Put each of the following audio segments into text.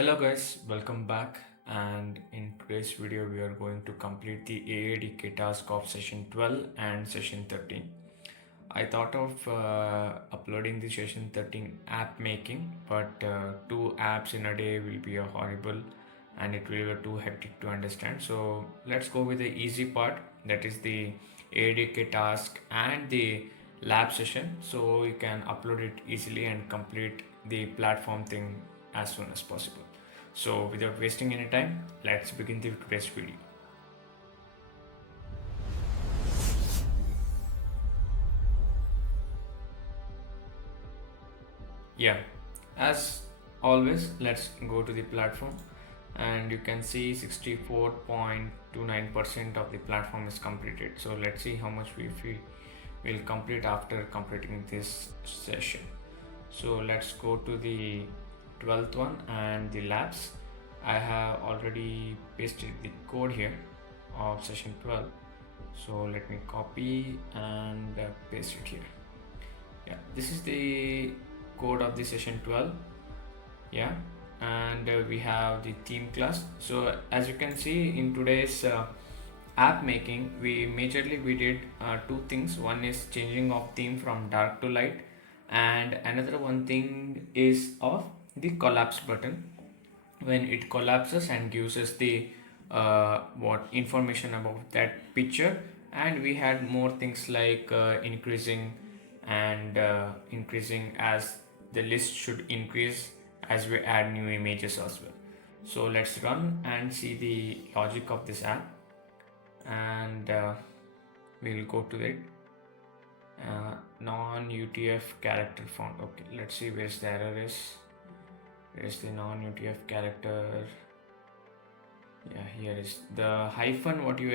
Hello guys, welcome back, and in today's video we are going to complete the AADK task of session 12 and session 13. I thought of uploading the session 13 app making, but two apps in a day will be a horrible and it will be too hectic to understand. So let's go with the easy part, that is the AADK task and the lab session, so you can upload it easily and complete the platform thing as soon as possible. So without wasting any time, let's begin the today's video. Yeah, as always, let's go to the platform, and you can see 64.29% of the platform is completed. So let's see how much we will complete after completing this session. So let's go to the 12th one and the labs. I have already pasted the code here of session 12, so let me copy and paste it here. Yeah, this is the code of the session 12. Yeah, and we have the theme class. So as you can see in today's app making, we did two things. One is changing of theme from dark to light, and another one thing is of the collapse button. When it collapses and gives us the what information about that picture, and we had more things like increasing as the list should increase as we add new images as well. So let's run and see the logic of this app, and we'll go to it. Non-UTF character font. Okay, let's see where's the error is. Where's the non-UTF character? Yeah, here is the hyphen what you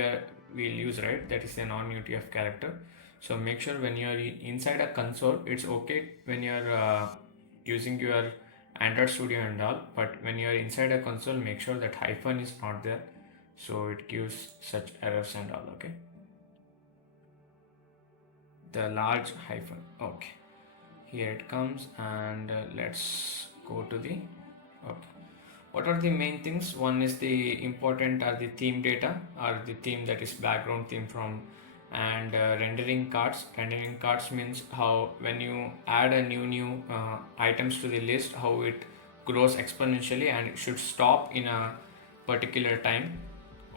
will use, right? That is the non-UTF character. So make sure when you are inside a console, it's okay when you are using your Android Studio and all, but when you are inside a console, make sure that hyphen is not there, so it gives such errors and all. Okay, the large hyphen. Okay, here it comes, and let's go to the okay. What are the main things? One is the important are the theme data, or the theme, that is background theme from, and rendering cards. Rendering cards means how when you add a new items to the list, how it grows exponentially and it should stop in a particular time.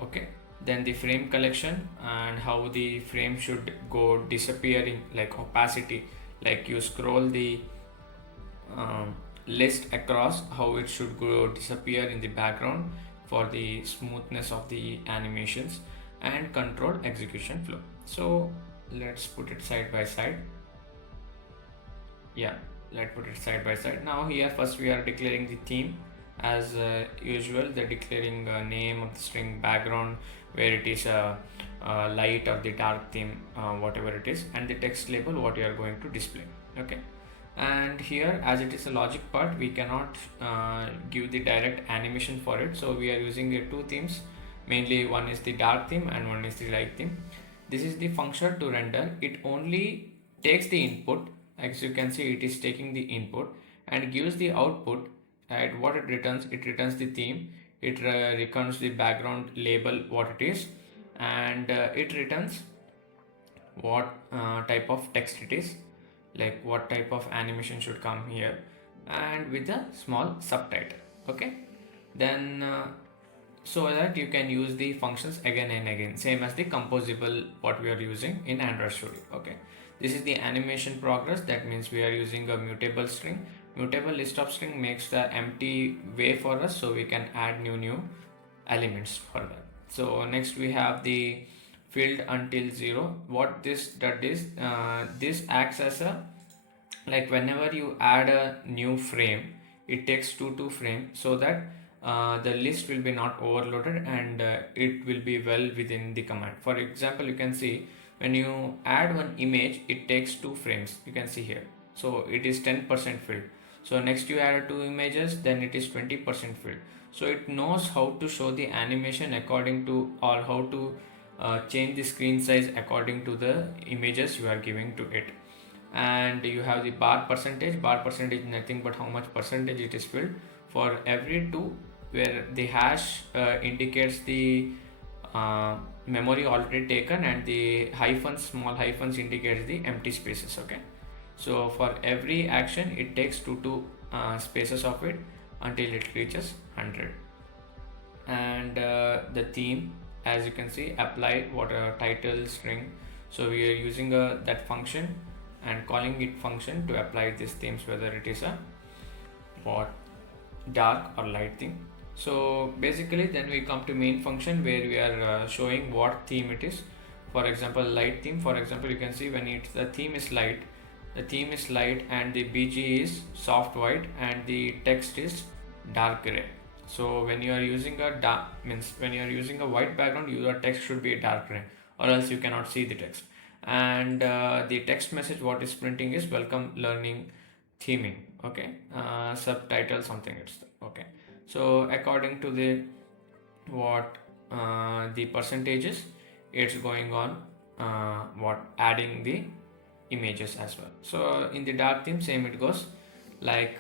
Okay, then the frame collection and how the frame should go disappearing, like opacity, like you scroll the list across, how it should go disappear in the background for the smoothness of the animations, and control execution flow. So let's put it side by side. Yeah, let's put it side by side. Now here first we are declaring the theme as usual. The declaring name of the string, background where it is a light or the dark theme, whatever it is, and the text label what you are going to display. Okay, and here as it is a logic part, we cannot give the direct animation for it, so we are using two themes mainly. One is the dark theme and one is the light theme. This is the function to render. It only takes the input. As you can see, it is taking the input and gives the output. And what it returns the theme. It returns the background label what it is, and it returns what type of text it is, like what type of animation should come here, and with a small subtitle. Okay, then so that you can use the functions again and again, same as the composable what we are using in Android Studio. Okay, this is the animation progress. That means we are using a mutable string. Mutable list of string makes the empty way for us, so we can add new elements for that. So next we have the filled until 0. What this does is this acts as a, like whenever you add a new frame, it takes two frame, so that the list will be not overloaded, and it will be well within the command. For example, you can see when you add one image, it takes 2 frames. You can see here, so it is 10% filled. So next you add 2 images, then it is 20% filled. So it knows how to show the animation according to, or how to change the screen size according to the images you are giving to it. And you have the bar percentage. Bar percentage is nothing but how much percentage it is filled. for every 2, where the hash indicates the memory already taken, and the hyphens, small hyphens, indicates the empty spaces. Okay, so for every action it takes 2 spaces of it until it reaches 100. And the theme, as you can see, apply what a title string. So we are using that function and calling it function to apply these themes, whether it is a what dark or light theme. So basically then we come to main function, where we are showing what theme it is. For example, light theme, for example, you can see when the theme is light, and the bg is soft white and the text is dark gray. So when you are using a white background, your text should be a dark gray, or else you cannot see the text. And the text message what is printing is welcome learning theming. Okay, subtitle something, it's okay. So according to the what the percentages, it's going on what adding the images as well. So in the dark theme, same it goes, like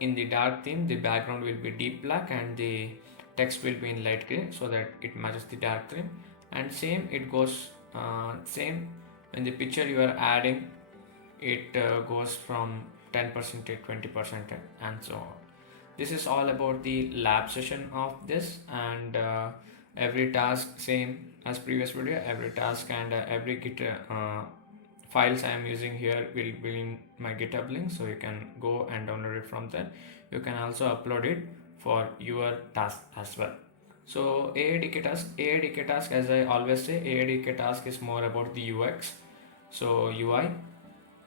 in the dark theme the background will be deep black and the text will be in light gray, so that it matches the dark theme. And same it goes, same when the picture you are adding, it goes from 10% to 20% and so on. This is all about the lab session of this. And every task, same as previous video, every task and every git files I am using here will be in my GitHub link, so you can go and download it from there. You can also upload it for your task as well. So AADK task, as I always say, AADK task is more about the UX, so UI,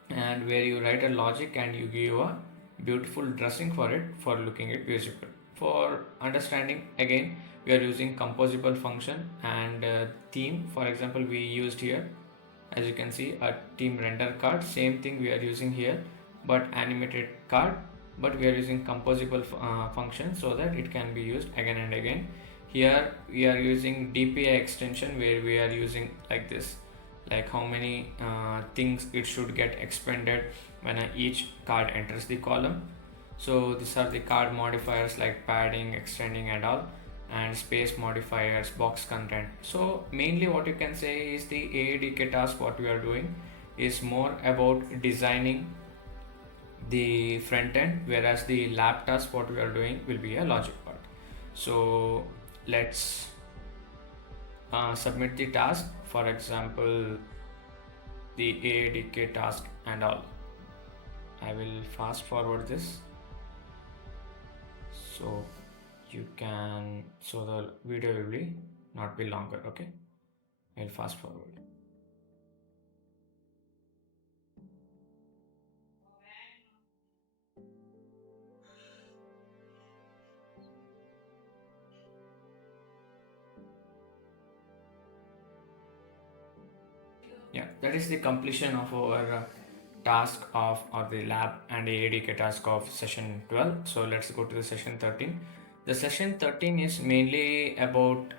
and where you write a logic and you give a beautiful dressing for it, for looking it beautiful. For understanding, again, we are using composable function and theme. For example, we used here, as you can see, a theme render card. Same thing we are using here, but animated card, but we are using composable function so that it can be used again and again. Here we are using DPI extension, where we are using like this, like how many things it should get expanded when each card enters the column. So these are the card modifiers like padding, extending and all, and space modifiers, box content. So mainly what you can say is the AADK task what we are doing is more about designing the front end, whereas the lab task what we are doing will be a logic part. So let's submit the task. For example, the AADK task and all. I will fast forward this so you can, so the video will be not be longer. Okay, I'll fast forward. Yeah, that is the completion of our task of, or the lab and AADK task of session 12. So let's go to the session 13. The session 13 is mainly about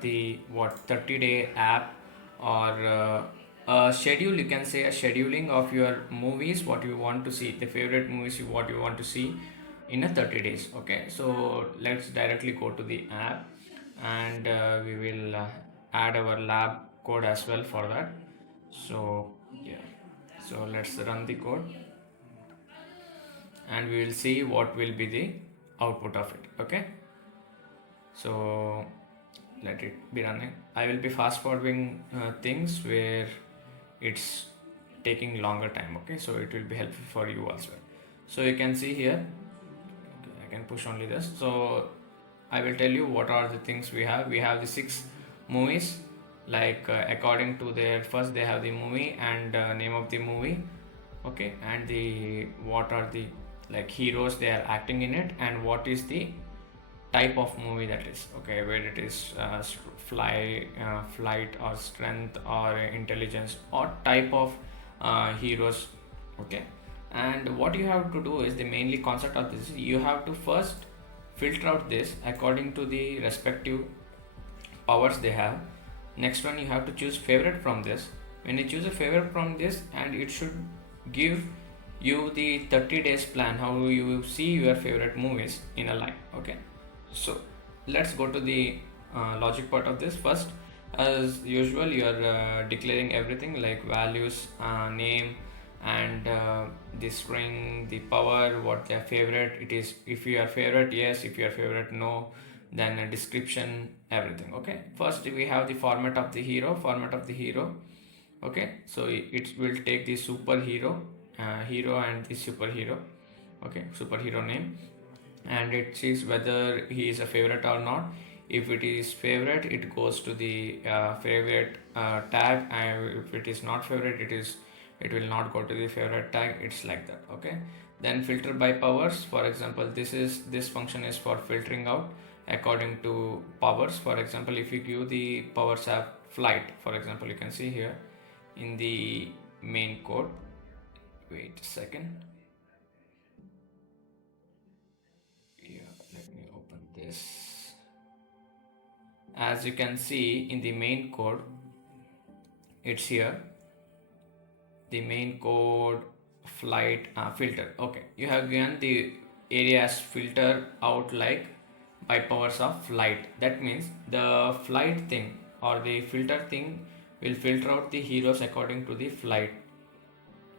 the 30-day app, or a schedule, you can say a scheduling of your movies, what you want to see, the favorite movies what you want to see in a 30 days. Okay, so let's directly go to the app, and we will add our lab code as well for that. So yeah, so let's run the code and we will see what will be the output of it. Okay, so let it be running. I will be fast forwarding things where it's taking longer time. Okay, so it will be helpful for you also. So you can see here, okay, I can push only this. So I will tell you what are the things we have. We have the 6 movies, like according to their, first they have the movie and name of the movie. Okay, and the what are the like heroes they are acting in it, and what is the type of movie that is. Okay, where it is flight or strength or intelligence or type of heroes. Okay, and what you have to do is, the mainly concept of this, you have to first filter out this according to the respective powers they have. Next one, you have to choose favorite from this. When you choose a favorite from this, and it should give you the 30 days plan, how you see your favorite movies in a line. Okay, so let's go to the logic part of this. First, as usual, you are declaring everything like values, name, and the string, the power, what their favorite it is. If you are favorite, yes. If you are favorite, no. Then a description, everything. Okay, first we have the format of the hero. Okay, so it will take the superhero, hero, and the superhero. Okay, superhero name, and it sees whether he is a favorite or not. If it is favorite, it goes to the favorite tag, and if it is not favorite, it will not go to the favorite tag. It's like that. Okay, then filter by powers. For example, this function is for filtering out according to powers. For example, if you give the powers of flight, for example, you can see here in the main code. Wait a second. Yeah, let me open this. As you can see in the main code, it's here, the main code flight filter. Okay, you have given the area as filter out like by powers of flight. That means the flight thing or the filter thing will filter out the heroes according to the flight,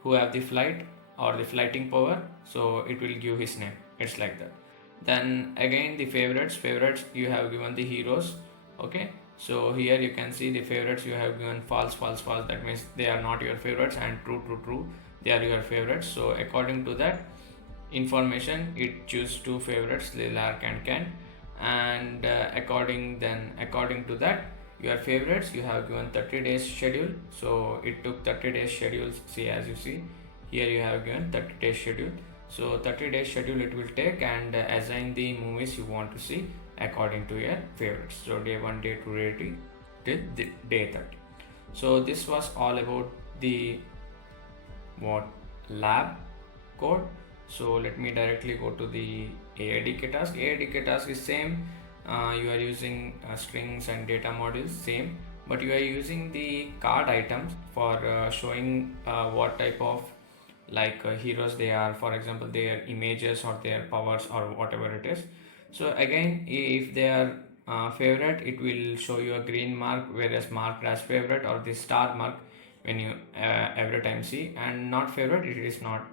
who have the flight or the flighting power, so it will give his name. It's like that. Then again the favorites you have given the heroes. Okay, so here you can see the favorites you have given false, that means they are not your favorites, and true, they are your favorites. So according to that information, it choose two favorites, Lilark and Ken, and according to that your favorites you have given 30 days schedule. So it took 30 days schedule. See, as you see here, you have given 30 days schedule. So 30 days schedule it will take, and assign the movies you want to see according to your favorites. So day 1, day 2, day 3 till day 30. So this was all about the lab code. So let me directly go to the AADK task. AADK task is same. You are using strings and data modules, same, but you are using the card items for showing what type of heroes they are, for example their images or their powers or whatever it is. So again, if they are favorite, it will show you a green mark, whereas marked as favorite or the star mark when you every time see, and not favorite, it is not.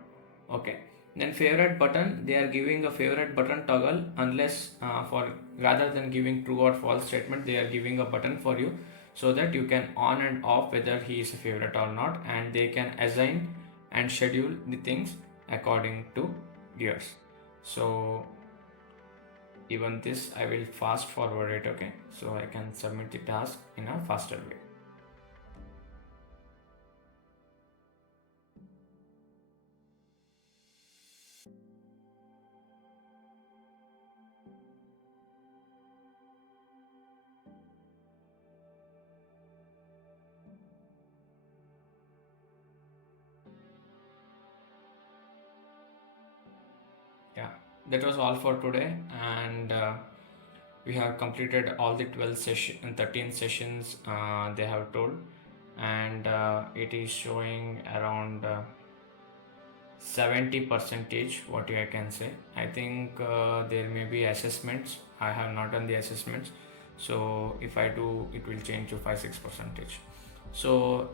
Okay, then favorite button, they are giving a favorite button toggle unless for rather than giving true or false statement, they are giving a button for you so that you can on and off whether he is a favorite or not, and they can assign and schedule the things according to yours. So even this I will fast forward it. Okay, so I can submit the task in a faster way. Yeah, that was all for today, and we have completed all the 12 session and 13 sessions they have told, and it is showing around 70 percentage, what I can say. I think there may be assessments. I have not done the assessments, so if I do, it will change to 5-6 percentage. So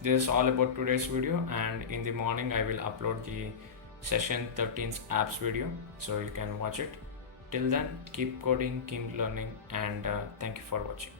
this is all about today's video, and in the morning I will upload the session 13's apps video, so you can watch it. Till then, keep coding, keep learning, and thank you for watching.